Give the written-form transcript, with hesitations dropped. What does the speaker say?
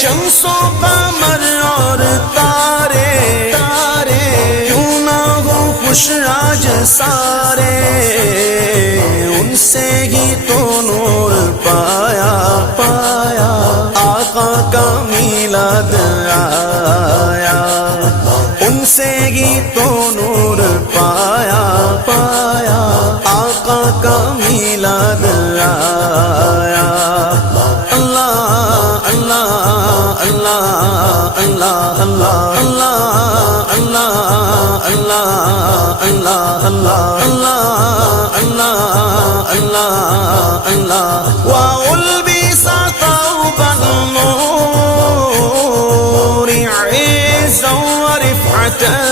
شمس و قمر اور تارے کیوں نہ ہو خوش آج سارے، ان سے ہی تو نور پایا آقا کا میلاد آیا، ان سے ہی تو نور پایا آقا کا میلاد آیا۔ اللہ اللہ اللہ اللہ اللہ اللہ اللہ اللہ اللہ اللہ اللہ اللہ وَأُلْبِسَ ثَوْبَ النُّورِ عِزًّا وَرِفْعَةً